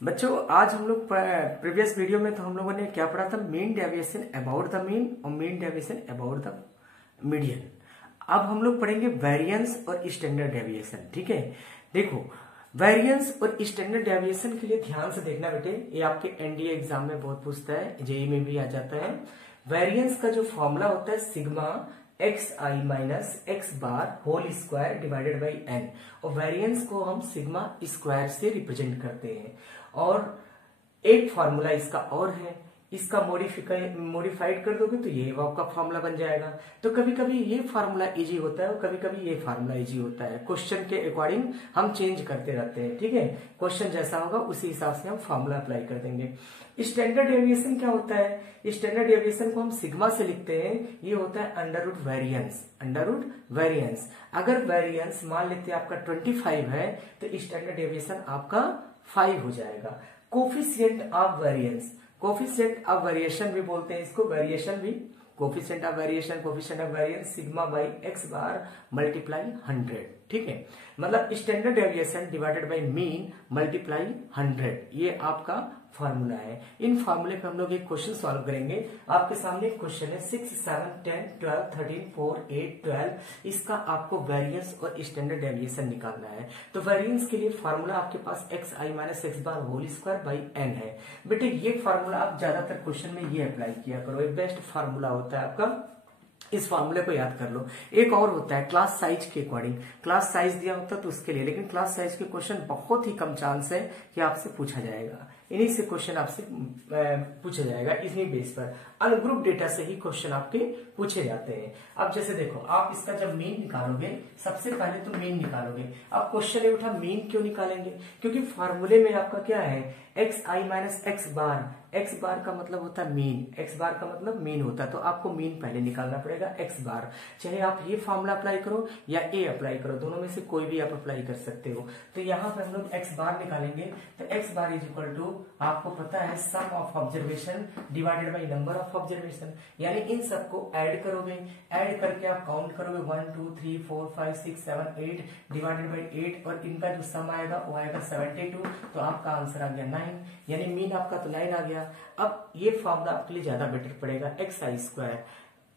बच्चों आज हम लोग प्रीवियस वीडियो में तो हम लोगों ने क्या पढ़ा था, mean deviation about the mean और mean deviation about the median. अब हम लोग पढ़ेंगे वेरिएंस और स्टैंडर्ड डेविएशन। ठीक है, देखो वेरिएंस और स्टैंडर्ड डेविएशन के लिए ध्यान से देखना बेटे, ये आपके एनडीए एग्जाम में बहुत पूछता है, जेई में भी आ जाता है। वेरिएंस का जो फॉर्मूला होता है sigma x i minus x bar whole square divided by n, और वेरिएंस को हम सिग्मा स्क्वायर से रिप्रेजेंट करते हैं। और एक फॉर्मूला इसका और है, इसका मॉडिफाइड कर दोगे तो ये आपका फॉर्मूला बन जाएगा। तो कभी कभी ये फार्मूला इजी होता है और कभी कभी ये फार्मूला इजी होता है, क्वेश्चन के अकॉर्डिंग हम चेंज करते रहते हैं। ठीक है, क्वेश्चन जैसा होगा उसी हिसाब से हम फार्मूला अप्लाई कर देंगे। स्टैंडर्ड डेविएशन क्या होता है? स्टैंडर्ड डेविएशन को हम सिग्मा से लिखते हैं, ये होता है under root variance. Under root variance, अगर वेरिएंस मान लेते हैं आपका 25 है तो स्टैंडर्ड डेविएशन आपका 5 हो जाएगा। Coefficient of variance, coefficient of variation भी बोलते हैं इसको, वेरिएशन भी, coefficient of variation, coefficient of variance sigma by x bar multiply 100। ठीक है, मतलब standard deviation divided by mean multiply 100, ये आपका फॉर्मूला है। इन फॉर्मूले पे हम लोग एक क्वेश्चन सॉल्व करेंगे। आपके सामने एक क्वेश्चन है 6, 7, 10, 12, 13, 4, 8, 12, इसका आपको वेरिएंस और स्टैंडर्ड डेविएशन निकालना है। तो वेरिएंस के लिए फॉर्मूला आपके पास x i minus x bar whole square by n है। बेटे ये फॉर्मूला आप ज्यादातर क्वेश्चन में ये अप्लाई किया करो, एक बेस्ट फॉर्मूला होता है आपका, इस फॉर्मूले को याद कर लो। एक और होता है क्लास साइज के अकॉर्डिंग, क्लास साइज दिया होता है तो उसके लिए, लेकिन क्लास साइज के क्वेश्चन बहुत ही कम चांस है कि आपसे पूछा जाएगा, इन्हीं से क्वेश्चन आपसे पूछा जाएगा, इन्हीं बेस पर अनग्रुप डेटा से ही क्वेश्चन आपके पूछे जाते हैं। अब जैसे देखो, आप इसका जब मीन निकालोगे, सबसे पहले तो मीन निकालोगे। अब क्वेश्चन ये उठा मीन क्यों निकालेंगे, क्योंकि फॉर्मूले में आपका क्या है, x i minus x bar, x बार का मतलब होता है मीन, एक्स बार का मतलब मीन होता है, तो आपको मीन पहले निकालना पड़ेगा एक्स बार। चाहे आप ये फॉर्मूला अप्लाई करो या ए अप्लाई करो, दोनों में से कोई भी आप अप्लाई कर सकते हो। तो यहाँ पे हम लोग एक्स बार निकालेंगे, तो x bar is equal to, आपको पता है, sum of observation divided by number of observation, यानी इन सबको ऐड करोगे, ऐड करके आप काउंट करोगे 1 2 3 4 5 6 7 8 डिवाइडेड बाई 8, और इनका जो सम आएगा वो आएगा 72, तो आपका आंसर आ गया 9, यानी मीन आपका तो 9 आ गया। अब ये फॉर्मूला आपके लिए ज्यादा बेटर पड़ेगा, एक्स आई स्क्वायर।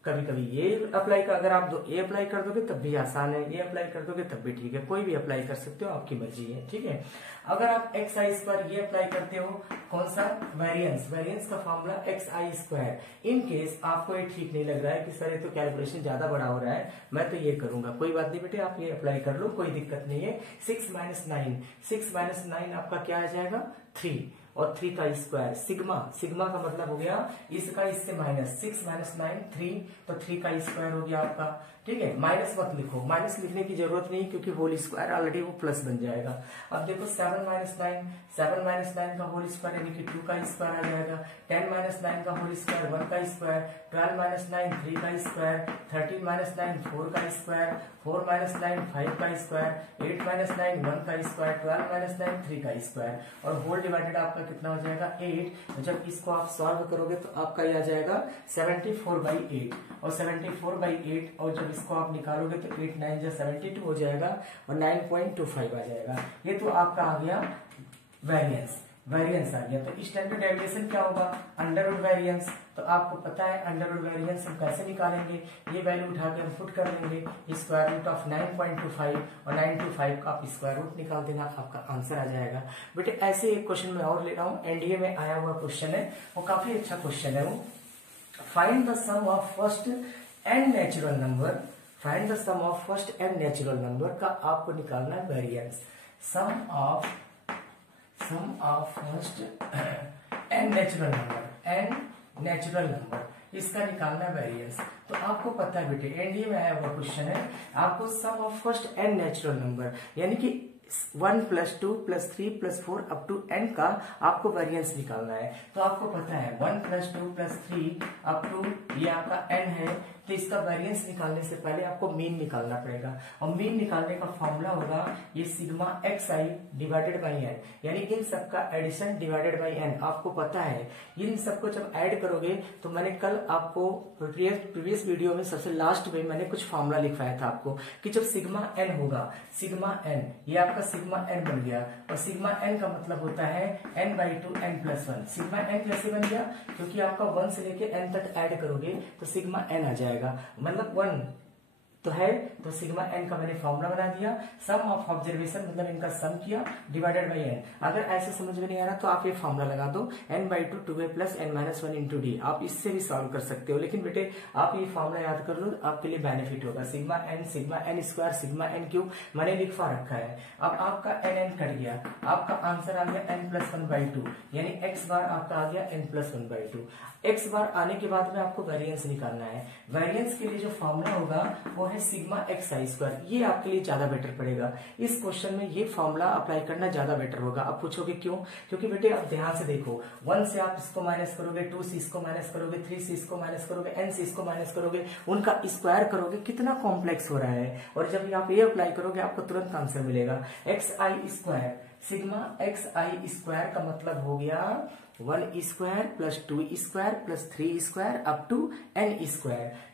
कभी कभी ये अप्लाई कर, अगर आप ए अप्लाई कर दोगे तब भी आसान है, ये अप्लाई कर दोगे तब भी ठीक है, कोई भी अप्लाई कर सकते हो, आपकी मर्जी है। ठीक है, अगर आप एक्स आई स्क्वायर ये अप्लाई करते हो, कौन सा, वेरिएंस, वेरिएंस का formula x I square. In case आपको ये ठीक नहीं लग रहा है कि सर ये तो कैलकुलेशन ज्यादा बड़ा हो रहा है, मैं तो ये करूंगा, कोई बात नहीं बेटे, आप ये अप्लाई कर लो, कोई दिक्कत नहीं है। 6 माइनस 9, 6 माइनस 9 आपका क्या आ जाएगा, 3, और 3 का स्क्वायर, सिग्मा, सिग्मा का मतलब हो गया इसका इससे माइनस, 6 माइनस 9 3, तो 3 का स्क्वायर हो गया आपका। ठीक है, माइनस मत लिखो, माइनस लिखने की जरूरत नहीं, क्योंकि होल स्क्वायर ऑलरेडी वो प्लस बन जाएगा। अब देखो 7 माइनस 9, 7 माइनस 9 का होल स्क्वायर यानी कि 2 का स्क्वायर आ जाएगा, 10 माइनस 9 का होल स्क्वायर 1 का स्क्वायर, 12 माइनस 9 3 का स्क्वायर, 13 माइनस 9 4 का स्क्वायर, 4 माइनस 9 5 का स्क्वायर, 8 माइनस 9 1 का स्क्वायर, 12 माइनस 9 3 का स्क्वायर, और होल डिवाइडेड आपका कितना हो जाएगा 8। तो जब इसको आप सॉल्व करोगे तो आपका ये आ जाएगा 74/8, और 74/8, और जब इसको आप निकालोगे तो 8 9 जा 72 हो जाएगा, और 9.25 आ जाएगा। ये तो आपका आ गया वेरिएंस, वेरिएंस आ गया। तो स्टैंडर्ड डेविएशन क्या होगा, अंडर रूट वेरिएंस। तो आपको पता है अंडर रूट वेरिएंस हम कैसे निकालेंगे, ये वैल्यू उठा के हम पुट कर लेंगे, स्क्वायर रूट ऑफ 9.25, और 925 का आप स्क्वायर रूट निकाल देना, आपका आंसर आ जाएगा। बेटे ऐसे एक क्वेश्चन में और ले रहा हूँ, एनडीए में आया हुआ क्वेश्चन है, वो काफी अच्छा क्वेश्चन है। वो find the sum of first n natural number, find the sum of first n natural number का आपको निकालना है variance. Sum of first n natural number, n natural number, इसका निकालना वेरिएंस। तो आपको पता है बेटे, एनडीए में आया हुआ क्वेश्चन है, आपको sum of first n natural number यानी कि 1 + 2 + 3 + 4 अप टू n का आपको वेरिएंस निकालना है। तो आपको पता है 1 + 2 + 3 अप टू, ये आपका n है, तो इसका वेरिएंस निकालने से पहले आपको मीन निकालना पड़ेगा, और मीन निकालने का फॉर्मूला होगा ये sigma xi divided by n, यानी इन सबका एडिशन डिवाइडेड बाई एन। आपको पता है इन सबको जब ऐड करोगे तो मैंने कल आपको प्रीवियस वीडियो में सबसे लास्ट में मैंने कुछ फॉर्मूला लिखवाया था आपको कि जब सिग्मा एन होगा, सिग्मा एन ये आपका सिग्मा एन बन गया, और सिग्मा एन का मतलब होता है n/2 n+1। सिग्मा एन कैसे बन गया, क्योंकि आपका 1 से लेके n तक ऐड करोगे तो सिग्मा एन आ जाएगा, मतलब 1 तो है, तो सिग्मा एन का मैंने फॉर्मूला बना दिया। सम ऑफ ऑब्जर्वेशन मतलब इनका सम किया डिवाइडेड बाई एन। अगर ऐसे समझ में नहीं आ रहा तो आप ये फॉर्मूला लगा दो n/2 2a + n-1 × d। आप इससे भी सॉल्व कर सकते हो, लेकिन बेटे आप ये फॉर्मूला याद कर लो, आपके लिए बेनिफिट होगा। Sigma n square sigma n cube मैंने लिखवा रखा है। अब आपका n कट गया, आपका आंसर आ गया n+1/2, यानी x बार आपका आ गया n+1/2। x बार आने के बाद में आपको वेरिएंस निकालना है। वेरिएंस के लिए जो फॉर्मूला होगा वो है सिग्मा xi²। ये आपके लिए ज्यादा बेटर पड़ेगा। इस क्वेश्चन में ये फॉर्मूला अप्लाई करना ज्यादा बेटर होगा। अब पूछोगे क्यों, क्योंकि बेटे आप ध्यान से देखो, 1 से आप इसको माइनस करोगे, 2 से इसको माइनस करोगे, 3 से इसको माइनस करोगे, n से इसको माइनस करोगे, उनका स्क्वायर करोगे, कितना कॉम्प्लेक्स हो रहा है। और जब आप ये अप्लाई करोगे आपको तुरंत आंसर मिलेगा। xi², सिग्मा xi² का मतलब हो गया 1 square plus 2 square plus 3 square up to n²,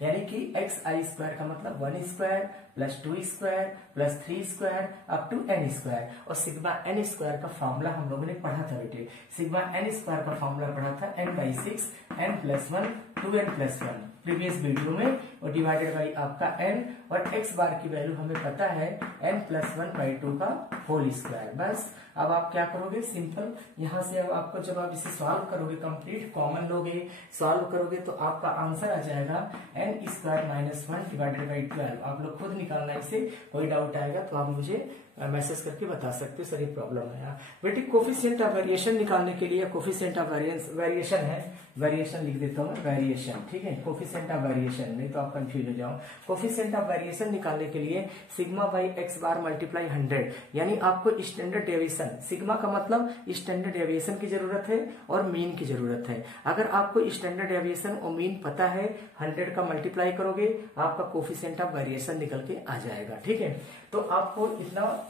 यानी कि xi² का मतलब 1 square plus 2 square plus 3 square up to n²। और सिग्मा n² का फॉर्मूला हम लोगों ने पढ़ा था बेटे, सिग्मा n² का फॉर्मूला पढ़ा था n/6 n+1 2n+1 previous video में, और डिवाइडेड बाई आपका n, और x बार की वैल्यू हमें पता है n+1/2 का होल स्क्वायर। बस अब आप क्या करोगे, सिंपल यहाँ से अब आपको जब आप इसे सॉल्व करोगे, कंप्लीट कॉमन लोगे, सॉल्व करोगे तो आपका आंसर आ जाएगा n² - 1 डिवाइडेड बाई 12। आप लोग खुद निकालना, इसे कोई डाउट आएगा तो आप मुझे मैसेज करके बता सकते हो सर ये प्रॉब्लम है। बेटी कोफिशिएंट ऑफ वेरिएशन निकालने के लिए कोफिशिएंट ऑफ वेरिएशन है, वेरिएशन लिख देता हूँ वेरिएशन, ठीक है, कोफिशिएंट ऑफ वेरिएशन, नहीं तो आप कंफ्यूज हो जाओ। कोफिशिएंट ऑफ वेरिएशन निकालने के लिए sigma by x bar multiply 100, यानी आपको स्टैंडर्ड डेविएशन, सिग्मा का मतलब स्टैंडर्ड डेविएशन की जरूरत है और मीन की जरूरत है। अगर आपको स्टैंडर्ड डेविएशन और मीन पता है, 100 का मल्टीप्लाई करोगे आपका कोफिशिएंट ऑफ वेरिएशन निकल के आ जाएगा। ठीक है, तो आपको इतना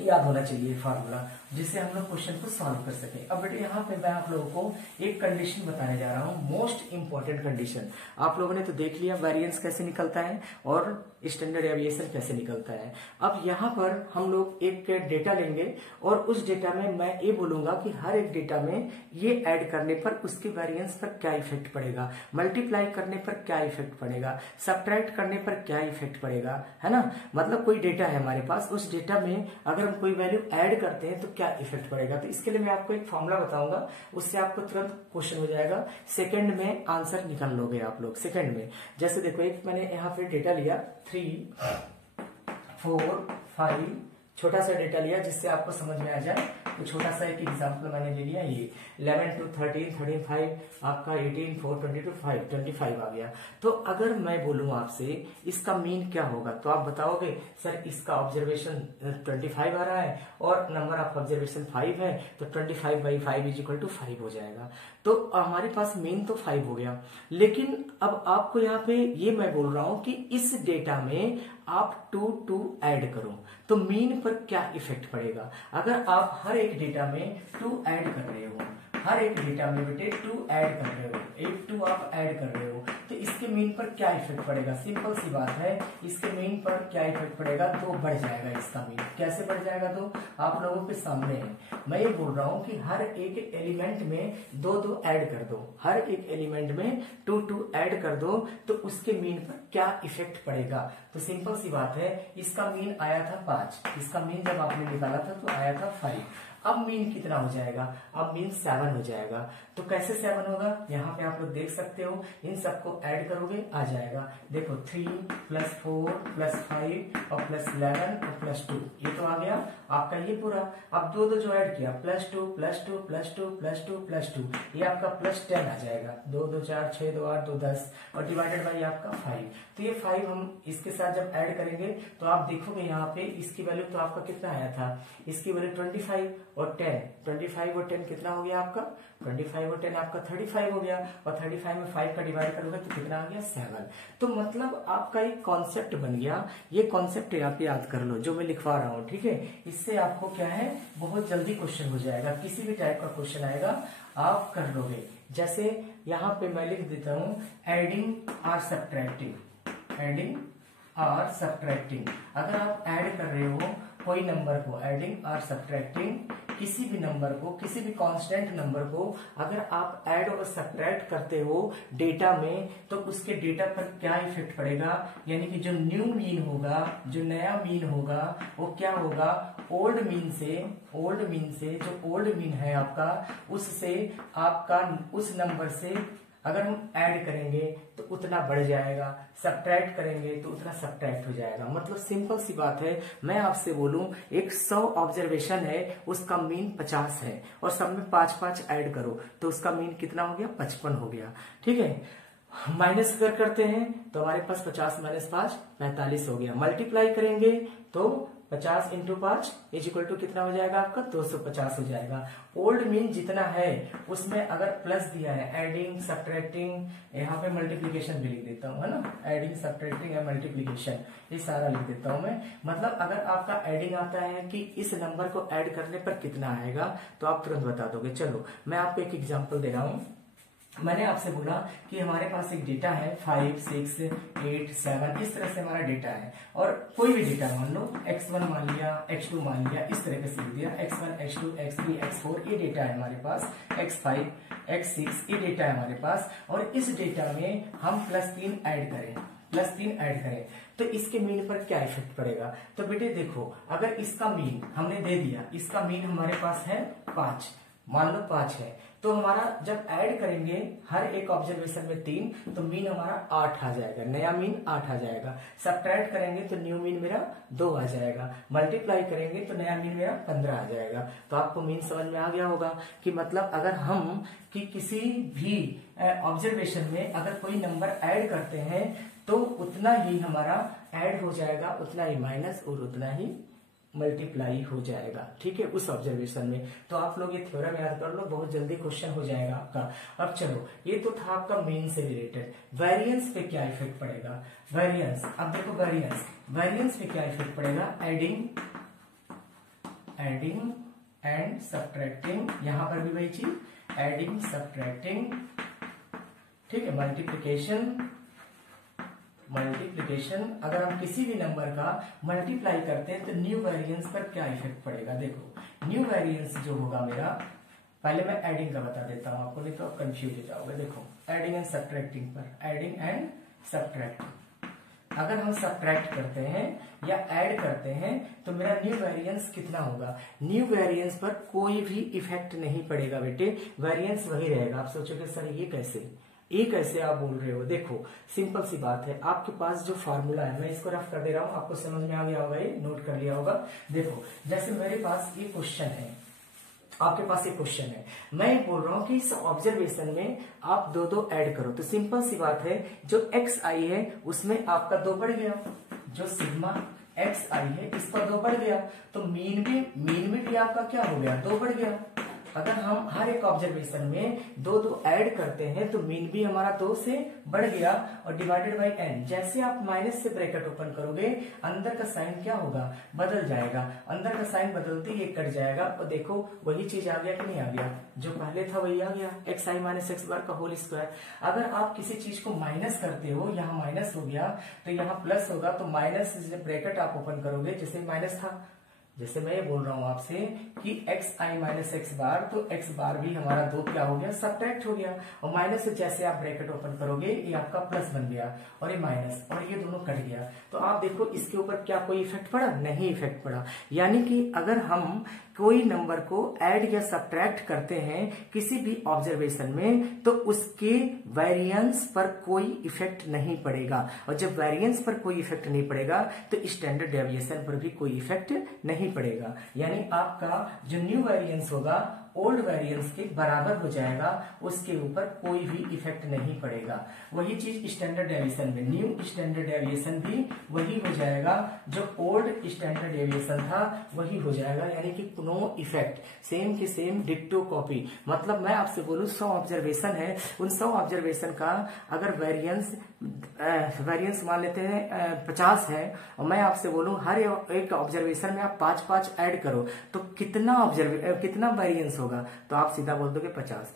याद होना चाहिए फार्मूला, जिससे हम लोग क्वेश्चन को सॉल्व कर सके। अब बेटे यहाँ पे मैं आप लोगों को एक कंडीशन बताने जा रहा हूँ, मोस्ट इंपॉर्टेंट कंडीशन। आप लोगों ने तो देख लिया वेरिएंस कैसे निकलता है और स्टैंडर्ड डेविएशन कैसे निकलता है। अब यहाँ पर हम लोग एक डेटा लेंगे और उस डेटा में मैं ये बोलूंगा कि हर एक डेटा में ये ऐड करने पर उसके वेरिएंस पर क्या इफेक्ट पड़ेगा, मल्टीप्लाई करने पर क्या इफेक्ट पड़ेगा, सब्ट्रैक्ट करने पर क्या इफेक्ट पड़ेगा, है ना। मतलब कोई डेटा है हमारे पास, उस डेटा में अगर हम कोई वैल्यू ऐड करते हैं तो क्या इफेक्ट पड़ेगा। तो इसके लिए मैं आपको एक फॉर्मूला बताऊंगा, उससे आपको तुरंत क्वेश्चन हो जाएगा, सेकंड में आंसर निकाल लोगे आप लोग सेकंड में। जैसे देखो एक मैंने यहाँ पे डेटा लिया 3 4 5, छोटा सा डेटा लिया जिससे आपको समझ में आ जाए। तो छोटा सा एक एग्जाम्पल मैंने ले लिया, ये 11 to 13 13 5 आपका 18 4 22 5 25 आ गया। तो अगर मैं बोलूं आपसे इसका मीन क्या होगा, तो आप बताओगे सर इसका ऑब्जर्वेशन 25 आ रहा है और नंबर ऑफ ऑब्जर्वेशन 5 है, तो 25/5 = 5 हो जाएगा। तो हमारे पास मीन तो 5 हो गया, लेकिन अब आपको यहाँ पे ये मैं बोल रहा हूं कि इस डेटा में आप 2 ऐड करो तो मीन पर क्या इफेक्ट पड़ेगा। अगर आप हर एक डेटा में 2 ऐड कर रहे हो, हर एक डेटा में बेटे 2 ऐड कर रहे हो, एक 2 आप ऐड कर रहे हो, तो इसके मीन पर क्या इफेक्ट पड़ेगा। सिंपल सी बात है, इसके मीन पर क्या इफेक्ट पड़ेगा, 2 बढ़ जाएगा इसका मीन। कैसे बढ़ जाएगा, तो आप लोगों के सामने है। मैं ये बोल रहा हूं कि हर एक एलिमेंट में 2 ऐड कर दो, हर एक एलिमेंट में 2 ऐड कर दो, तो उसके मीन पर क्या इफेक्ट पड़ेगा। तो सिंपल सी बात है, इसका मीन आया था 5, इसका मीन जब आपने निकाला था तो आया था 5। अब मीन कितना हो जाएगा, अब मीन 7 हो जाएगा। तो कैसे 7 होगा, यहाँ पे आप लोग देख सकते हो, इन सबको ऐड करोगे आ जाएगा। देखो 3 + 4 + 5 और +11 और +2, ये तो आ गया आपका ये पूरा। अब 2 जो ऐड किया +2 +2 +2 +2 +2, ये आपका +10 आ जाएगा। 2 2 4 6 2 8 2 10 और डिवाइडेड बाई आपका 5। तो ये 5 हम इसके साथ जब ऐड करेंगे तो आप देखोगे यहाँ पे इसकी वैल्यू तो आपका कितना आया था, इसकी वैल्यू 25 और 10, 25 और 10 कितना हो गया आपका? 25 और 10 आपका 35 हो गया, और 35 में 5 का डिवाइड करोगे तो कितना आ गया? 7। तो मतलब आपका एक कॉन्सेप्ट बन गया। ये कॉन्सेप्ट आप याद कर लो जो मैं लिखवा रहा हूँ, ठीक है। इससे आपको क्या है, बहुत जल्दी क्वेश्चन हो जाएगा, किसी भी टाइप का क्वेश्चन आएगा आप कर लोगे। जैसे यहाँ पे मैं लिख देता हूँ एडिंग और सब्ट्रैक्टिंग, एडिंग और सब्ट्रैक्टिंग। अगर आप ऐड कर रहे हो कोई नंबर को, एडिंग और सब्ट्रैक्टिंग किसी भी नंबर को, किसी भी कांस्टेंट नंबर को अगर आप ऐड और सब्ट्रैक्ट करते हो डेटा में, तो उसके डेटा पर क्या इफेक्ट पड़ेगा, यानी कि जो न्यू मीन होगा, जो नया मीन होगा, वो क्या होगा, ओल्ड मीन से जो ओल्ड मीन है आपका, उससे आपका उस नंबर से अगर हम ऐड करेंगे तो उतना बढ़ जाएगा, सब्ट्रैक्ट करेंगे तो उतना सब्ट्रैक्ट हो जाएगा। मतलब सिंपल सी बात है, मैं आपसे बोलूं एक 100 ऑब्जर्वेशन है, उसका मीन 50 है, और सब में 5-5 ऐड करो तो उसका मीन कितना हो गया? 55 हो गया, ठीक है। माइनस अगर करते हैं तो हमारे पास 50 माइनस 5 45 हो गया। मल्टीप्लाई करेंगे तो 50 इंटू 5 इज इक्वल टू कितना हो जाएगा आपका? 250 हो जाएगा। ओल्ड मीन जितना है उसमें अगर प्लस दिया है, एडिंग सब्ट्रैक्टिंग, यहाँ पे मल्टीप्लीकेशन भी लिख देता हूँ, है ना, एडिंग सब्ट्रैक्टिंग या मल्टीप्लीकेशन, ये सारा लिख देता हूँ मैं। मतलब अगर आपका एडिंग आता है कि इस नंबर को ऐड करने पर कितना आएगा, तो आप तुरंत बता दोगे। चलो मैं आपको एक एग्जाम्पल दे रहा हूँ। मैंने आपसे बोला कि हमारे पास एक डेटा है 5, 6, 8, 7, इस तरह से हमारा डेटा है, और कोई भी डेटा मान लो, x1 मान लिया, x2 मान लिया, इस तरह से लिख दिया, x1, x2, x3, x4 ये डेटा है हमारे पास, x5, x6 ये डेटा है हमारे पास। और इस डेटा में हम +3 ऐड करें तो इसके मीन पर क्या इफेक्ट पड़ेगा? तो बेटे देखो, अगर इसका मीन हमने दे दिया, इसका मीन हमारे पास है 5, मान लो 5 है, तो हमारा जब ऐड करेंगे हर एक ऑब्जर्वेशन में 3, तो मीन हमारा 8 आ जाएगा, नया मीन 8 आ जाएगा। सब्ट्रैक्ट करेंगे तो न्यू मीन मेरा 2 आ जाएगा। मल्टीप्लाई करेंगे तो नया मीन मेरा 15 आ जाएगा। तो आपको मीन समझ में आ गया होगा कि मतलब अगर हम किसी भी ऑब्जर्वेशन में अगर कोई नंबर ऐड करते हैं तो उतना ही हमारा ऐड हो जाएगा, उतना ही माइनस और उतना ही मल्टीप्लाई हो जाएगा, ठीक है, उस ऑब्जर्वेशन में। तो आप लोग ये थ्योरम याद कर लो, बहुत जल्दी क्वेश्चन हो जाएगा आपका। अब चलो, ये तो था आपका मीन से रिलेटेड। वेरिएंस पे क्या इफेक्ट पड़ेगा? वेरिएंस, अब देखो वेरिएंस पे क्या इफेक्ट पड़ेगा? एडिंग एंड सब्ट्रैक्टिंग, यहां पर भी वही चीज, एडिंग सब्ट्रैक्टिंग, ठीक है, मल्टीप्लिकेशन। अगर हम किसी भी नंबर का मल्टीप्लाई करते हैं तो न्यू वेरिएंस पर क्या इफेक्ट पड़ेगा? देखो, न्यू वेरिएंस जो होगा मेरा, पहले मैं एडिंग का बता देता हूं आपको, नहीं तो आप कंफ्यूज हो जाओगे। देखो, एडिंग एंड सब्ट्रैक्टिंग पर, एडिंग एंड सब्ट्रैक्टिंग, अगर हम सब्ट्रैक्ट करते हैं या ऐड करते हैं तो मेरा न्यू वेरिएंस कितना होगा? न्यू वेरिएंस पर कोई भी इफेक्ट नहीं पड़ेगा बेटे, वेरिएंस वही रहेगा। आप सोचोगे सर ये कैसे आप बोल रहे हो? देखो, सिंपल सी बात है, आपके पास जो फॉर्मूला है, मैं इसको रफ कर दे रहा हूं, आपको समझ में आ गया होगा, ये नोट कर लिया होगा। देखो, जैसे मेरे पास ये क्वेश्चन है, आपके पास एक क्वेश्चन है, मैं बोल रहा हूं कि इस ऑब्जर्वेशन में आप 2 ऐड करो, तो सिंपल सी बात है, जो xi है उसमें आपका 2 बढ़ गया, जो सिग्मा xi है इसका 2 बढ़ गया, तो मीन में भी आपका क्या हो गया? 2 बढ़ गया। अगर हम हर एक ऑब्जर्वेशन में 2 ऐड करते हैं तो मीन भी हमारा 2 से बढ़ गया, और डिवाइडेड बाई n, जैसे आप माइनस से ब्रैकेट ओपन करोगे अंदर का साइन क्या होगा? बदल जाएगा, अंदर का साइन बदलते ही कट जाएगा, और देखो वही चीज आ गया कि नहीं आ गया? जो पहले था वही आ गया, xi माइनस x बार का होल स्क्वायर। अगर आप किसी चीज को माइनस करते हो, यहाँ माइनस हो गया तो यहाँ प्लस होगा, तो माइनस से ब्रैकेट आप ओपन करोगे, जैसे माइनस था, जैसे मैं ये बोल रहा हूं आपसे कि xi माइनस x बार, तो x बार भी हमारा 2 क्या हो गया? सब्ट्रैक्ट हो गया, और माइनस से जैसे आप ब्रैकेट ओपन करोगे ये आपका प्लस बन गया, और ये माइनस, और ये दोनों कट गया। तो आप देखो इसके ऊपर क्या कोई इफेक्ट पड़ा? नहीं इफेक्ट पड़ा। यानी कि अगर हम कोई नंबर को ऐड या सब्ट्रैक्ट करते हैं किसी भी ऑब्जर्वेशन में, तो उसके वेरिएंस पर कोई इफेक्ट नहीं पड़ेगा, और जब वेरिएंस पर कोई इफेक्ट नहीं पड़ेगा तो स्टैंडर्ड डेविएशन पर भी कोई इफेक्ट नहीं पड़ेगा। यानी आपका जो न्यू वेरिएंस होगा ओल्ड वेरिएंस के बराबर हो जाएगा, उसके ऊपर कोई भी इफेक्ट नहीं पड़ेगा। वही चीज स्टैंडर्ड डेविएशन में, न्यू स्टैंडर्ड डेविएशन भी वही हो जाएगा जो ओल्ड स्टैंडर्ड डेविएशन था, वही हो जाएगा, यानी कि नो इफेक्ट, सेम के सेम डिक्टो कॉपी। मतलब मैं आपसे बोलूं 100 ऑब्जर्वेशन है, उन 100 ऑब्जर्वेशन का अगर वेरिएंस मान लेते हैं 50 है, और मैं आपसे बोलूं हर एक ऑब्जर्वेशन में आप 5-5 ऐड करो तो कितना वेरिएंस होगा, तो आप सीधा बोल दोगे 50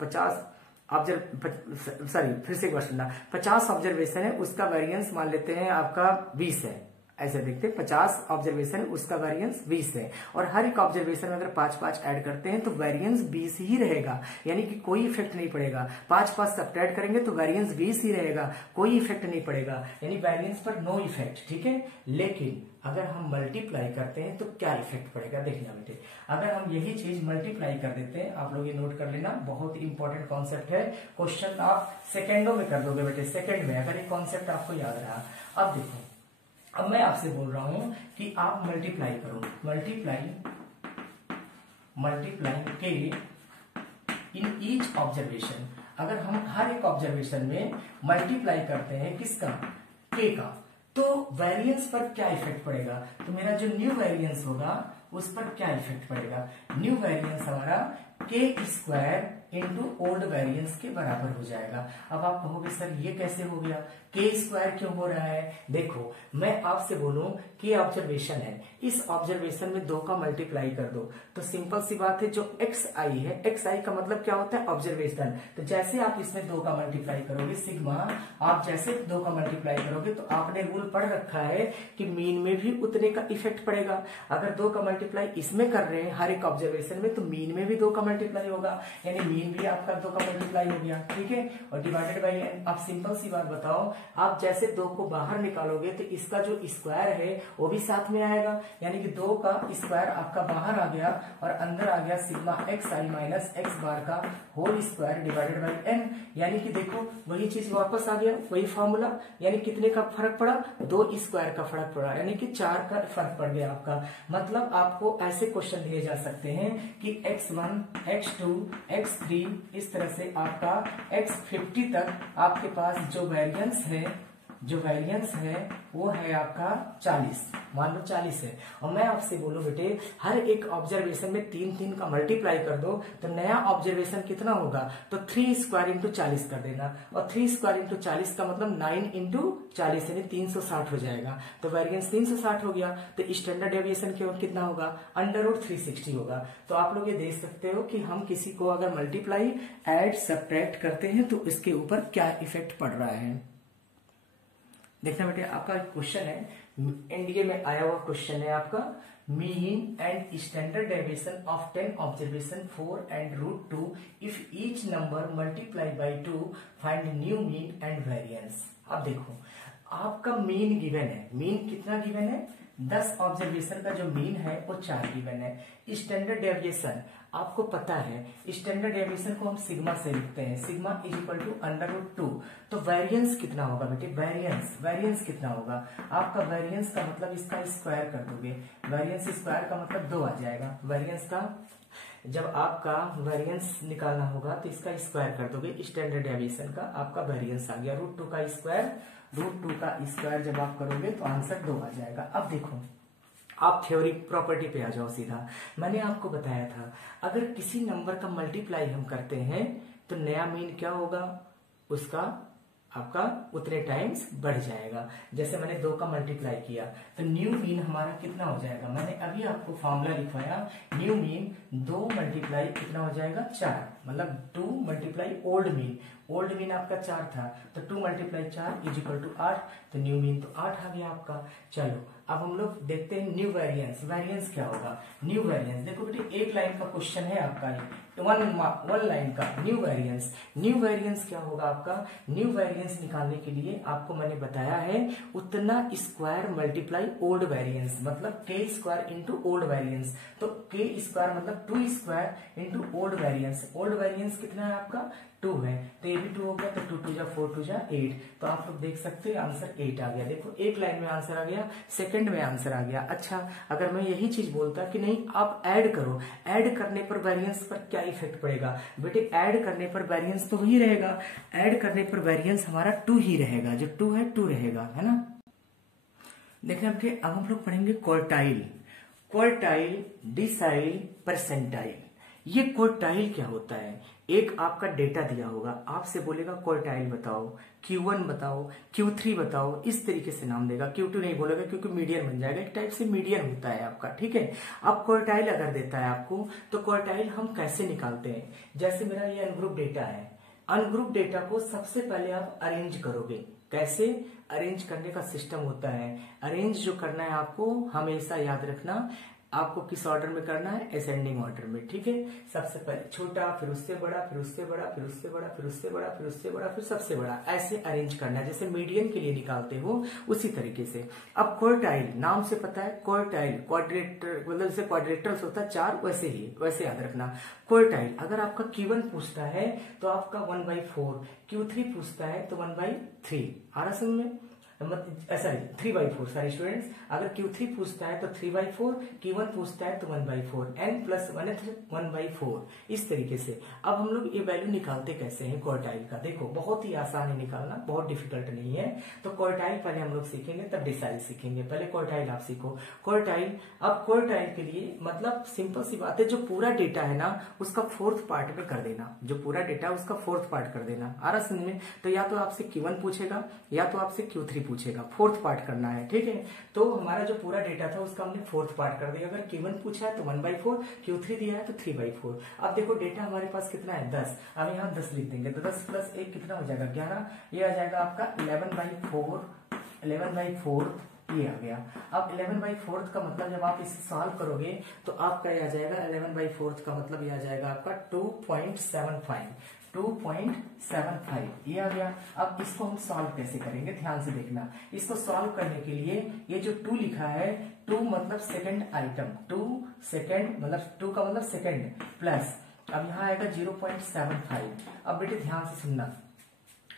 फिर से एक बार सुनना, 50 ऑब्जर्वेशन है, उसका वेरिएंस मान लेते हैं आपका 20 है, ऐसे देखते हैं 50 ऑब्जर्वेशन है, उसका वेरिएंस 20 है, और हर एक ऑब्जर्वेशन में अगर 5-5 ऐड करते हैं तो वेरिएंस 20 ही रहेगा, यानी कि कोई इफेक्ट नहीं पड़ेगा। 5-5 सब्ट्रैक्ट करेंगे तो वेरिएंस 20 ही रहेगा, कोई इफेक्ट नहीं पड़ेगा, यानी वेरिएंस पर नो इफेक्ट, ठीक है। लेकिन अगर हम मल्टीप्लाई करते हैं तो क्या इफेक्ट पड़ेगा, देखना बेटे। अगर हम यही चीज मल्टीप्लाई कर देते हैं, आप लोग ये नोट कर लेना, बहुत इंपॉर्टेंट कॉन्सेप्ट है, क्वेश्चन आप सेकेंडों में कर दोगे बेटे, सेकेंड में, अगर ये कॉन्सेप्ट आपको याद रहा। अब देखो, अब मैं आपसे बोल रहा हूं कि आप मल्टीप्लाई करो, मल्टीप्लाई के इन ईच ऑब्जर्वेशन, अगर हम हर एक ऑब्जर्वेशन में मल्टीप्लाई करते हैं किसका, के का, तो वेरिएंस पर क्या इफेक्ट पड़ेगा, तो मेरा जो न्यू वेरिएंस होगा उस पर क्या इफेक्ट पड़ेगा, न्यू वेरिएंस हमारा k² इंटू ओल्ड वेरिएंस के बराबर हो जाएगा। अब आप कहोगे सर ये कैसे हो गया, k² क्यों हो रहा है। देखो मैं आपसे बोलूं कि ऑब्जर्वेशन है, इस ऑब्जर्वेशन में 2 का मल्टीप्लाई कर दो तो सिंपल सी बात है, जो xi है, xi का मतलब क्या होता है, ऑब्जर्वेशन। तो जैसे आप इसमें 2 का मल्टीप्लाई करोगे, सिग्मा आप जैसे 2 का मल्टीप्लाई करोगे तो आपने रूल पढ़ रखा है कि मीन में भी उतने का इफेक्ट पड़ेगा। अगर 2 का मल्टीप्लाई इसमें कर रहे हैं हर एक ऑब्जर्वेशन में, तो मीन में भी 2 का मल्टीप्लाई होगा, यानी मीन भी आपका 2 का मल्टीप्लाई हो गया, ठीक है। और डिवाइडेड बाई n, आप सिंपल सी बात बताओ, आप जैसे 2 को बाहर निकालोगे तो इसका जो स्क्वायर है वो भी साथ में आएगा, यानी कि 2 का स्क्वायर आपका बाहर आ गया और अंदर आ गया sigma xi minus x bar का whole square divided by n, यानी कि देखो वही चीज वापस आ गया, वही फॉर्मूला, यानी कितने का फर्क पड़ा, 2 स्क्वायर का फर्क पड़ा, यानी कि 4 का फर्क पड़ गया आपका। मतलब आपको ऐसे क्वेश्चन दिए जा सकते हैं कि x1, x2, x3, इस तरह से आपका x50 तक आपके पास जो वेरिएंस है वो है आपका 40, मान लो 40 है। और मैं आपसे बोलूं बेटे, हर एक ऑब्जर्वेशन में 3 का मल्टीप्लाई कर दो तो नया ऑब्जर्वेशन कितना होगा, तो 3² इंटू 40 कर देना, और 3² इंटू 40 का मतलब 9 इंटू 40 यानी 360 हो जाएगा, तो वेरिएंस 360 हो गया। तो स्टैंडर्ड डेविएशन कितना होगा, √360 होगा। तो आप लोग ये देख सकते हो कि हम किसी को अगर मल्टीप्लाई, ऐड, सब्ट्रैक्ट करते हैं तो इसके ऊपर क्या इफेक्ट पड़ रहा है। देखना बेटे, आपका क्वेश्चन है, एनडीए में आया हुआ क्वेश्चन है आपका, mean and standard deviation of 10 observation 4 and √2 if each number multiply by 2 find new mean and variance. अब देखो आपका मीन गिवन है, मीन कितना गिवन है, 10 ऑब्जर्वेशन का जो मीन है वो 4 गिवन है। स्टैंडर्ड डेविएशन आपको पता है, स्टैंडर्ड डेविएशन को हम सिग्मा से लिखते हैं, सिग्मा इज इक्वल टू √2। तो वेरिएंस कितना होगा बेटे, वेरिएंस कितना होगा, आपका वेरिएंस का मतलब इसका स्क्वायर कर दोगे, वेरिएंस स्क्वायर का मतलब 2 आ जाएगा, वेरिएंस का जब आपका वेरिएंस निकालना होगा तो इसका स्क्वायर कर दोगे, स्टैंडर्ड डेविएशन का आपका वेरिएंस आ गया, √2 का स्क्वायर, √2 का स्क्वायर जब आप करोगे तो आंसर 2 आ जाएगा। अब देखो आप थ्योरी प्रॉपर्टी पे आ जाओ सीधा। मैंने आपको बताया था अगर किसी नंबर का मल्टीप्लाई हम करते हैं तो नया मीन क्या होगा, उसका आपका उतने टाइम्स बढ़ जाएगा। जैसे मैंने 2 का मल्टीप्लाई किया तो न्यू मीन हमारा कितना हो जाएगा, मैंने अभी आपको फॉर्मूला लिखवाया, न्यू मीन 2 मल्टीप्लाई कितना हो जाएगा 4, मतलब 2 मल्टीप्लाई ओल्ड मीन आपका 4 था तो 2 मल्टीप्लाई 4 इज इक्वल टू 8, तो न्यू मीन तो 8 आ गया आपका। चलो अब हम लोग देखते हैं न्यू वेरिएंस क्या होगा। न्यू वेरिएंस देखो बेटे, एक लाइन का क्वेश्चन है आपका, वन लाइन का न्यू वेरिएंस क्या होगा आपका। न्यू वेरिएंस निकालने के लिए आपको मैंने बताया है उतना स्क्वायर मल्टीप्लाई ओल्ड वेरिएंस, मतलब k² इंटू ओल्ड वेरिएंस, तो k² मतलब 2² into old variance, old variance कितना है आपका 2 है, तो ये भी 2 हो गया, तो 2 2 जा 4 2 जा 8। तो आप लोग देख सकते हैं आंसर 8 आ गया। देखो एक लाइन में आंसर आ गया, सेकंड में आंसर आ गया। अच्छा, अगर मैं यही चीज बोलता कि नहीं आप ऐड करो, ऐड करने पर वेरिएंस पर क्या इफेक्ट पड़ेगा बेटे? ऐड करने पर वेरिएंस तो वही रहेगा, ऐड करने पर वेरिएंस हमारा 2 ही रहेगा, जो 2 है 2 रहेगा, है ना। देखिए अब हम लोग पढ़ेंगे क्वार्टाइल, क्वार्टाइल, डिसाइल, परसेंटाइल। ये क्वार्टाइल क्या होता है? एक आपका डेटा दिया होगा, आपसे बोलेगा क्वार्टाइल बताओ, Q1 बताओ, Q3 बताओ, इस तरीके से नाम देगा। Q2 नहीं बोलेगा क्योंकि मीडियन बन जाएगा, एक टाइप से मीडियन होता है आपका, ठीक है। अब क्वार्टाइल अगर देता है आपको, तो क्वार्टाइल हम कैसे निकालते हैं? जैसे मेरा ये अनग्रुप डेटा है, अनग्रुप डेटा को सबसे पहले आप अरेंज करोगे। कैसे अरेंज करने का सिस्टम होता है? अरेंज जो करना है आपको हमेशा याद रखना, आपको किस ऑर्डर में करना है? असेंडिंग ऑर्डर में, ठीक है। सबसे पहले छोटा, फिर उससे बड़ा, फिर उससे बड़ा, फिर उससे बड़ा, फिर उससे बड़ा, फिर उससे बड़ा, फिर सबसे बड़ा, ऐसे अरेंज करना है जैसे मीडियन के लिए निकालते हो उसी तरीके से। अब क्वार्टाइल नाम से पता है, क्वार्टाइल क्वाड्रेटर, मतलब जैसे क्वाड्रेटर्स होता है 4, वैसे ही, वैसे याद रखना। क्वार्टाइल अगर आपका Q1 पूछता है तो आपका 1/4, Q3 पूछता है तो 1/3। आ रहा समझ में? Sorry 3/4, sorry students. अगर Q3 पूछता है तो 3/4, Q1 पूछता है तो 1/4, n+1 1/4, इस तरीके से। अब हम लोग ये वैल्यू निकालते कैसे हैं क्वार्टाइल का? देखो बहुत ही आसान है निकालना, बहुत डिफिकल्ट नहीं है। तो क्वार्टाइल पहले हम लोग सीखेंगे, तब डिसाइल सीखेंगे। पहले क्वार्टाइल आप सीखो, क्वार्टाइल। अब क्वार्टाइल के लिए मतलब सिंपल सी बात है, जो पूरा डेटा है ना उसका 4th पार्ट में कर देना, जो पूरा डेटा है उसका 4th पार्ट कर देना। आ रहा समझ में? तो या तो आपसे Q1 पूछेगा या तो आपसे Q3 पूछेगा, 4th पार्ट करना है, ठीक है। तो हमारा जो पूरा डेटा था उसका हमने 4th पार्ट कर दिया। अगर Q1 पूछा है तो 1/4, Q3 दिया है तो 3/4। अब देखो डेटा हमारे पास कितना है? 10। अब यहाँ 10 लिख देंगे तो 10 + 1 कितना हो जाएगा? 11। ये आ जाएगा आपका 11/4, 11/4 ये आ गया। अब 11/4 का मतलब जब आप इसे सॉल्व करोगे तो आपका ये आ जाएगा 11/4 का मतलब ये आ जाएगा आपका 2.75, 2.75 ये आ गया। अब इसको हम सॉल्व कैसे करेंगे ध्यान से देखना। इसको सॉल्व करने के लिए ये जो 2 लिखा है, 2 मतलब सेकंड आइटम, 2 सेकंड मतलब 2 का मतलब सेकंड, प्लस अब यहाँ आएगा 0.75। अब बेटे ध्यान से सुनना,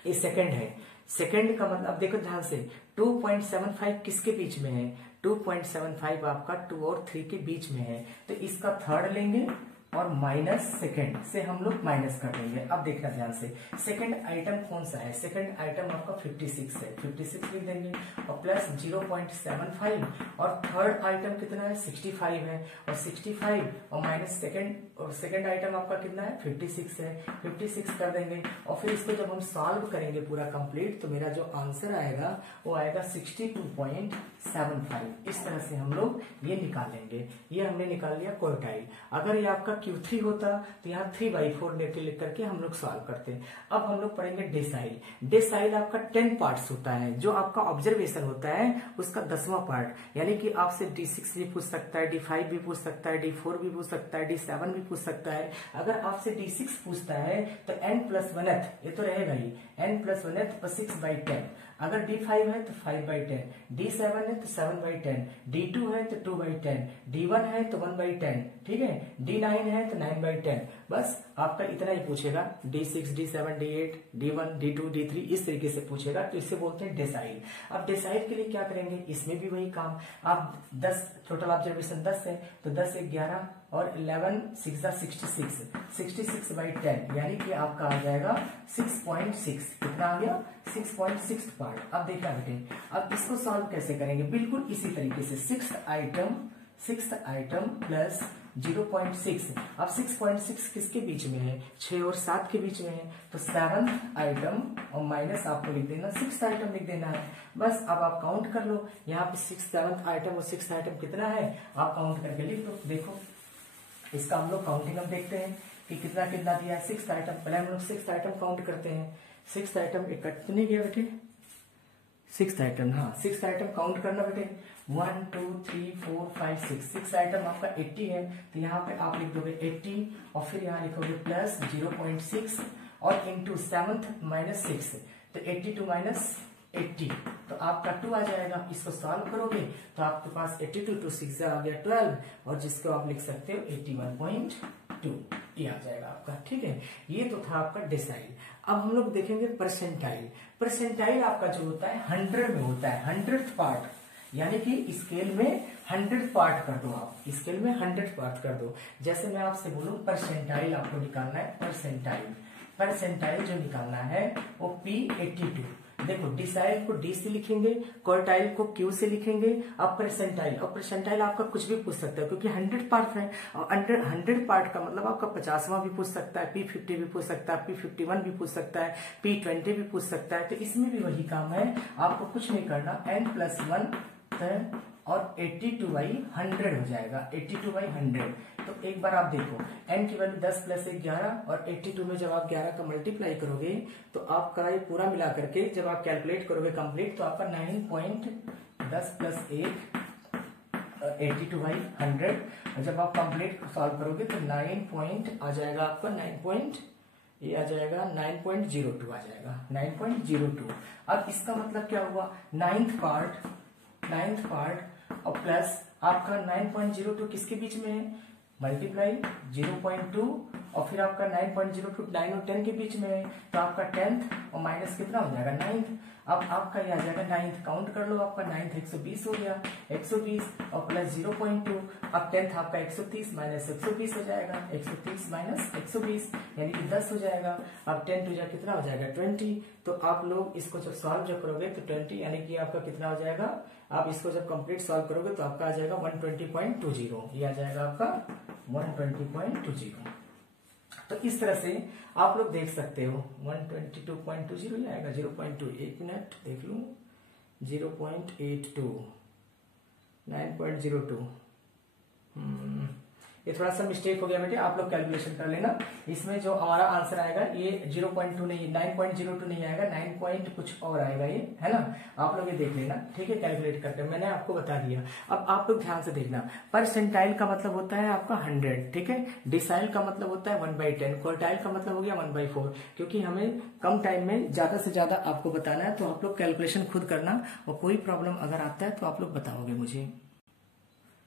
ये सेकंड है, सेकंड का मतलब देखो ध्यान से, 2.75 किसके बीच में है? 2.75 आपका 2 और 3 के बीच में है। तो इसका थर्ड लेंगे और माइनस सेकंड से हम लोग माइनस कर देंगे। अब देखना ध्यान से, सेकंड आइटम कौन सा है? सेकंड आइटम आपका 56 है, 56 लिख देंगे और प्लस 0.75 और थर्ड आइटम कितना है? 65 है, और 65 और माइनस सेकंड, और सेकंड आइटम आपका कितना है? 56 है, 56 कर देंगे। और फिर इसको जब हम सॉल्व करेंगे पूरा कंप्लीट तो मेरा जो आंसर आएगा वो आएगा 62.75। इस तरह से हम लोग ये निकालेंगे। ये हमने निकाल लिया क्वार्टाइल। अगर ये आपका Q3 होता तो यहाँ 3/4 लिख करके हम लोग सॉल्व करते। अब हम लोग पढ़ेंगे डेसाइल। डेसाइल आपका 10 पार्ट्स होता है, जो आपका ऑब्जर्वेशन होता है उसका 10वां पार्ट। यानी कि आपसे D6 भी पूछ सकता है, D5 भी पूछ सकता है, D4 भी पूछ सकता है, D7 भी पूछ सकता है। अगर आपसे D6 पूछता है तो n+1th, ये तो रहेगा ही, n+1th और 6/10। अगर D5 है तो 5/10, D7 है तो 7/10, D2 है तो 2/10, D1 है तो 1/10, ठीक है, D9 है तो 9/10। बस आपका इतना ही पूछेगा, D6, D7, D8, D1, D2, D3 इस तरीके से पूछेगा। तो इससे बोलते हैं डेसाइल। अब डेसाइल के लिए क्या करेंगे? इसमें भी वही काम। आप 10 टोटल ऑब्जर्वेशन 10 है तो 10 1 11 और 11 6 66, 66/10 यानी कि आपका आ जाएगा 6.6। कितना आ गया? 6.6 पार्ट। अब देखा बेटे, अब इसको सॉल्व कैसे करेंगे? बिल्कुल इसी तरीके से, 6th आइटम प्लस 0.6। अब 6.6 किसके बीच में है? 6 और 7 के बीच में है। तो 7th आइटम और माइनस आपको लिख देना, 6th आइटम लिख देना है। बस अब आप काउंट कर लो, यहाँ पे 7th आइटम और 6th आइटम कितना है आप काउंट करके लिख लो। देखो इसका हम लोग काउंटिंग हम देखते हैं कि कितना कितना दिया है। 6th आइटम, पहले हम लोग 6th आइटम काउंट करते हैं। 6th आइटम एक कट नहीं गया बेटे? 6th आइटम, हाँ 6th आइटम काउंट करना बेटे, 1 2 3 4 5 6। 6th आइटम आपका 80 है तो यहाँ पे आप लिख दोगे 80 और फिर यहाँ लिखोगे प्लस 0.6 और इंटू 7th माइनस 6, तो 82 माइनस 80 तो आपका 2 आ जाएगा। इसको सॉल्व करोगे तो आपके पास 82 2 6 आ गया 12, और जिसको आप लिख सकते हो 81.2। 2 ये आ जाएगा आपका। ठीक है, ये तो था आपका डिसाइल। अब हम लोग देखेंगे परसेंटाइल। परसेंटाइल आपका जो होता है 100 में होता है, 100th पार्ट, यानी कि स्केल में 100 पार्ट कर दो आप, स्केल में 100 पार्ट कर दो। जैसे मैं आपसे बोलूं परसेंटाइल आपको निकालना है, परसेंटाइल जो निकालना है वो P82। देखो डिसाइल को D से लिखेंगे, क्वार्टाइल को Q से लिखेंगे। अब परसेंटाइल आपका कुछ भी पूछ सकता है क्योंकि 100 पार्ट है, और 100 पार्ट का मतलब आपका 50वां भी पूछ सकता है, P50 भी पूछ सकता है, P51 भी पूछ सकता है, P20 भी पूछ सकता है। तो इसमें भी वही काम है, आपको कुछ नहीं करना, n+1 और 82/100 हो जाएगा, 82/100। तो एक बार आप देखो n की वैल्यू 10 + 1 11, और 82 में जब आप 11 का मल्टीप्लाई करोगे तो आपका ये पूरा मिला करके जब आप कैलकुलेट करोगे कंप्लीट तो आपका 9.10 + 1 82/100, और जब आप कंप्लीट सॉल्व करोगे तो 9 आ जाएगा आपका 9.02 आ जाएगा 9.02। अब इसका मतलब क्या हुआ, 9th पार्ट और प्लस आपका 9.02 किसके बीच में है, मल्टीप्लाई 0.2, और फिर आपका 9.02 9 और 10 के बीच में है, तो आपका 10th और माइनस कितना हो जाएगा 9th। अब आपका ये आ जाएगा 9th, काउंट कर लो, आपका 9th 120 हो गया, 120 और प्लस 0.2। अब 10th आपका 130 माइनस 120 हो जाएगा, 130 माइनस 120 यानी कि 10 हो जाएगा। अब 10 टू कितना हो जाएगा 20। तो आप लोग इसको जब सॉल्व जब करोगे तो 20 यानी कि आपका कितना हो जाएगा, आप इसको जब कंप्लीट सॉल्व करोगे तो आपका आ जाएगा 120.20, ये आ जाएगा आपका 120.20। तो इस तरह से आप लोग देख सकते हो 122.20 आएगा, 0.2, एक मिनट देख लूं, 0.82, 9.02। ये थोड़ा सा मिस्टेक हो गया बेटे, आप लोग कैलकुलेशन कर लेना। इसमें जो हमारा आंसर आएगा ये 0.2 नहीं, 9.02 नहीं आएगा, 9 पॉइंट कुछ और आएगा ये, है ना। आप लोग ये देख लेना, ठीक है, कैलकुलेट करते हैं, मैंने आपको बता दिया। अब आप लोग ध्यान से देखना, परसेंटाइल का मतलब होता है आपका 100, ठीक है, डिसाइल का मतलब होता है 1/10, क्वार्टाइल का मतलब हो गया 1/4। क्योंकि हमें कम टाइम में ज्यादा से ज्यादा आपको बताना है, तो आप लोग कैलकुलेशन खुद करना, और कोई प्रॉब्लम अगर आता है तो आप लोग बताओगे मुझे।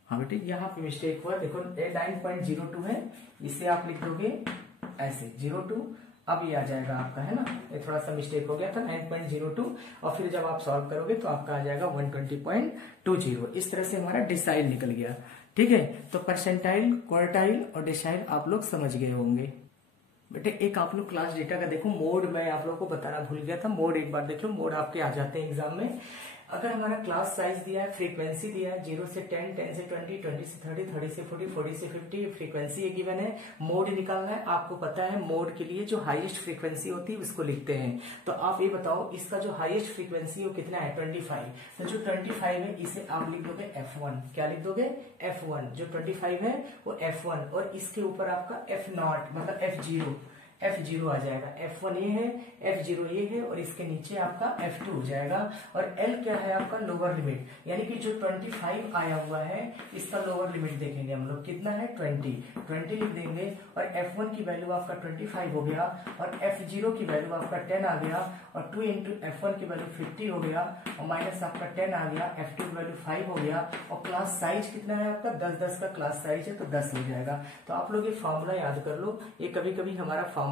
हाँ बेटे, यहाँ पे मिस्टेक हुआ, देखो 9.02 है, इसे आप लिख दोगे ऐसे 02, अब ये आ जाएगा आपका, है ना, ये थोड़ा सा मिस्टेक हो गया था 9.02, और फिर जब आप सॉल्व करोगे तो आपका आ जाएगा 120.20। इस तरह से हमारा डिसाइल निकल गया, ठीक है। तो परसेंटाइल, क्वार्टाइल और डिसाइल आप लोग समझ गए होंगे। बेटे एक आप लोग क्लास डेटा का देखो, मोड मैं आप लोगों को बताना भूल गया था, मोड एक बार देख लो, मोड आपके आ जाते हैं एग्जाम में। अगर हमारा क्लास साइज दिया है, फ्रीक्वेंसी दिया है 0 से 10, 10 से 20, 20 से 30, 30 से 40, 40 से 50, फ्रीक्वेंसी ये गिवन है। मोड निकालना है, आपको पता है मोड के लिए जो हाईएस्ट फ्रीक्वेंसी होती है उसको लिखते हैं। तो आप ये बताओ इसका जो हाईएस्ट फ्रीक्वेंसी वो कितना है, 25। तो जो 25 है इसे आप लिख दोगे F1। क्या लिख दोगे, F1। जो 25 है वो F1, और इसके ऊपर आपका F0 मतलब F0 आ जाएगा। F1 ये है, F0 ये है, और इसके नीचे आपका F2 हो जाएगा। और L क्या है आपका, लोअर लिमिट, यानी कि जो 25 आया हुआ है इसका लोअर लिमिट देखेंगे हम लोग, कितना है 20 लिख देंगे। और F1 की वैल्यू आपका 25 हो गया, और F0 की वैल्यू आपका 10 आ गया, और 2 इंटू F1 की वैल्यू 50 हो गया, और माइनस आपका 10 आ गया, F2 की वैल्यू 5 हो गया, और क्लास साइज कितना है आपका 10 का क्लास साइज है, तो 10 हो जाएगा। तो आप लोग ये फॉर्मूला याद कर लो, ये कभी कभी हमारा फॉर्मूला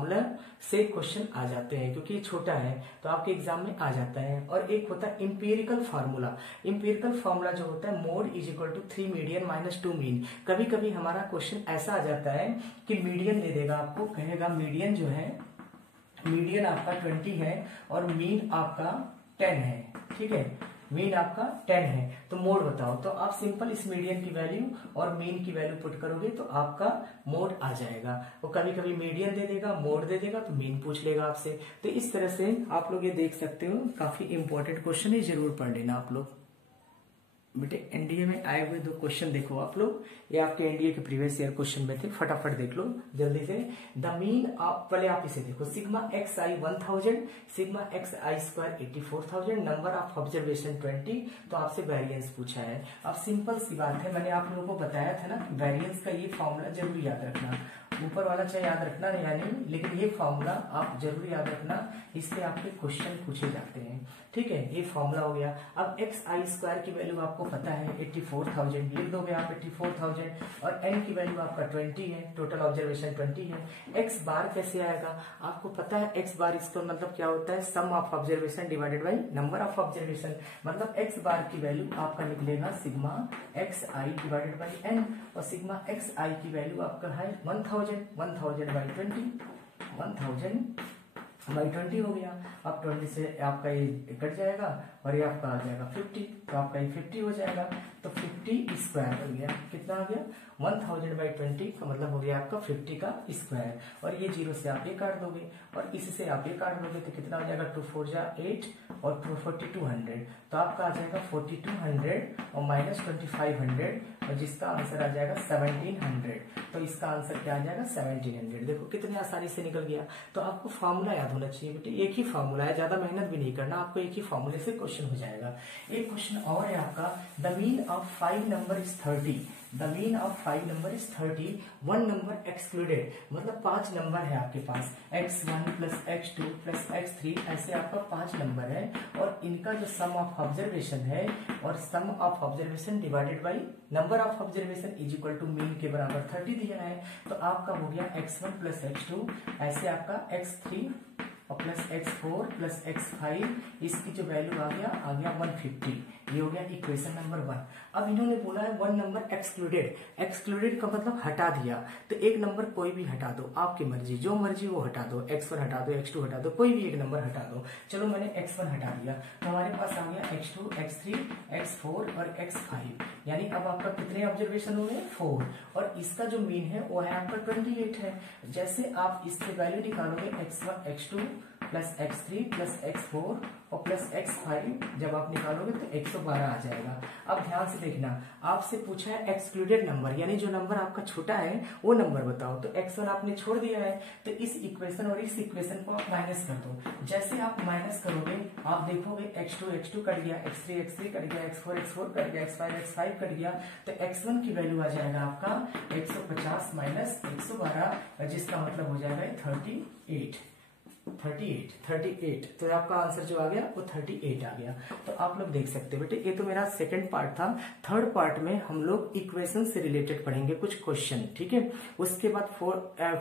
से क्वेश्चन आ जाते हैं क्योंकि ये छोटा है तो आपके एग्जाम में आ जाता है। और एक होता है इंपीरिकल फार्मूला जो होता है mode is equal to 3 median minus 2 mean. कभी कभी हमारा क्वेश्चन ऐसा आ जाता है कि मीडियन दे देगा, आपको कहेगा मीडियन जो है, मीडियन आपका 20 है और मीन आपका 10 है, ठीक है, मीन आपका 10 है, तो मोड बताओ। तो आप सिंपल इस मीडियन की वैल्यू और मीन की वैल्यू पुट करोगे तो आपका मोड आ जाएगा। और कभी कभी मीडियन दे देगा, मोड दे देगा, तो मीन पूछ लेगा आपसे। तो इस तरह से आप लोग ये देख सकते हो, काफी इंपॉर्टेंट क्वेश्चन है, जरूर पढ़ लेना आप लोग। बेटे एनडीए में आए हुए 2 क्वेश्चन देखो आप लोग, ये आपके एनडीए के प्रीवियस ईयर क्वेश्चन में थे, फटाफट देख लो जल्दी से। द मीन, पहले आप इसे देखो, sigma x I 1000, sigma x I square 84,000, number of observation 20। तो आपसे वेरिएंस पूछा है। अब सिंपल सी बात है, मैंने आप लोगों को बताया था ना, वेरिएंस का ये फॉर्मूला जरूर याद रखना। ऊपर वाला चाहे याद रखना या नहीं, लेकिन ये फॉर्मूला आप जरूर याद रखना, इससे आपके क्वेश्चन पूछे जाते हैं। ठीक है, ये फॉर्मूला हो गया। अब xi² की वैल्यू आपको पता है 84,000, लिख दोगे आप 84,000, और n की वैल्यू आपका 20 है, टोटल ऑब्जर्वेशन 20 है। x बार कैसे आएगा, आपको पता है x बार इसका मतलब क्या होता है, sum of observation divided by number of observation, मतलब x बार की वैल्यू आपका निकलेगा sigma xi divided by n, और सिग्मा xi की वैल्यू आपका है 1000 बाई 20, 1000 बाई 20 हो गया। अब 20 से आपका ये कट जाएगा और ये आपका आ जाएगा 50, तो आपका ये 50 हो जाएगा, तो 50² हो गया। कितना आ गया, 1000 बाई 20 का मतलब हो गया आपका 50 का स्क्वायर, और ये 0 से आप ये काट दोगे और इससे आप ये काट दोगे, तो कितना हो जाएगा, 2 4 जा 8 और 2 4200, तो आपका आ जाएगा 4200 और माइनस 2500, और जिसका आंसर आ जाएगा 1700। तो इसका आंसर क्या आ जाएगा, 1700। देखो कितने आसानी से निकल गया। तो आपको फॉर्मूला याद होना चाहिए बेटे, एक ही फॉर्मूला है, ज्यादा मेहनत भी नहीं करना, आपको एक ही फॉर्मूले से क्वेश्चन हो जाएगा। एक क्वेश्चन और है आपका, the mean of 5 number is 30, the mean of 5 number is 30, 1 number excluded, मतलब 5 नंबर है आपके पास, x1 plus x2 plus x3, ऐसे आपका 5 नंबर है, और इनका जो सम ऑफ ऑब्जर्वेशन है, और sum of observation divided by number of observation is equal to mean के बराबर 30 दिया है। तो आपका हो गया x1 प्लस x2, ऐसे आपका x3 और प्लस x4 प्लस x5, इसकी जो वैल्यू आ गया 150, ये हो गया इक्वेशन नंबर 1। अब इन्होंने बोला है 1 नंबर एक्सक्लूडेड, एक्सक्लूडेड का मतलब हटा दिया, तो एक नंबर कोई भी हटा दो, आपकी मर्जी, जो मर्जी वो हटा दो, x1 हटा दो, x2 हटा दो, कोई भी एक नंबर हटा दो। चलो मैंने x1 हटा दिया, तो हमारे पास आ गया x2, x3, x4 और x5, यानी अब आपका कितने ऑब्जर्वेशन हो गए, 4, और इसका जो मीन है वो है आपका 28 है। जैसे आप इसके वैल्यू निकालोगे x1 x2 plus x3 plus x4 और प्लस x5, जब आप निकालोगे तो 112 आ जाएगा। अब ध्यान से देखना, आपसे पूछा है एक्सक्लूडेड नंबर, यानी जो नंबर आपका छोटा है वो नंबर बताओ, तो x1 आपने छोड़ दिया है, तो इस इक्वेशन और इस इक्वेशन को आप माइनस कर दो। जैसे आप माइनस करोगे आप देखोगे x2 कट गया, x3 कट गया, x4 कट गया, x5 कट गया, तो x1 की वैल्यू आ जाएगा आपका 150 माइनस 112, जिसका मतलब हो जाएगा 38। तो आपका आंसर जो आ गया वो 38 आ गया। तो आप लोग देख सकते हैं बेटे, ये तो मेरा सेकंड पार्ट था। थर्ड पार्ट में हम लोग इक्वेशन से रिलेटेड पढ़ेंगे कुछ क्वेश्चन, ठीक है। उसके बाद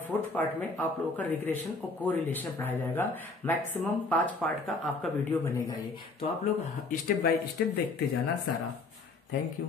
फोर्थ पार्ट में आप लोगों का रिग्रेशन और कोरिलेशन पढ़ाया जाएगा। मैक्सिमम 5 पार्ट का आपका वीडियो बनेगा ये, तो आप लोग स्टेप बाय स्टेप देखते जाना सारा। Thank you.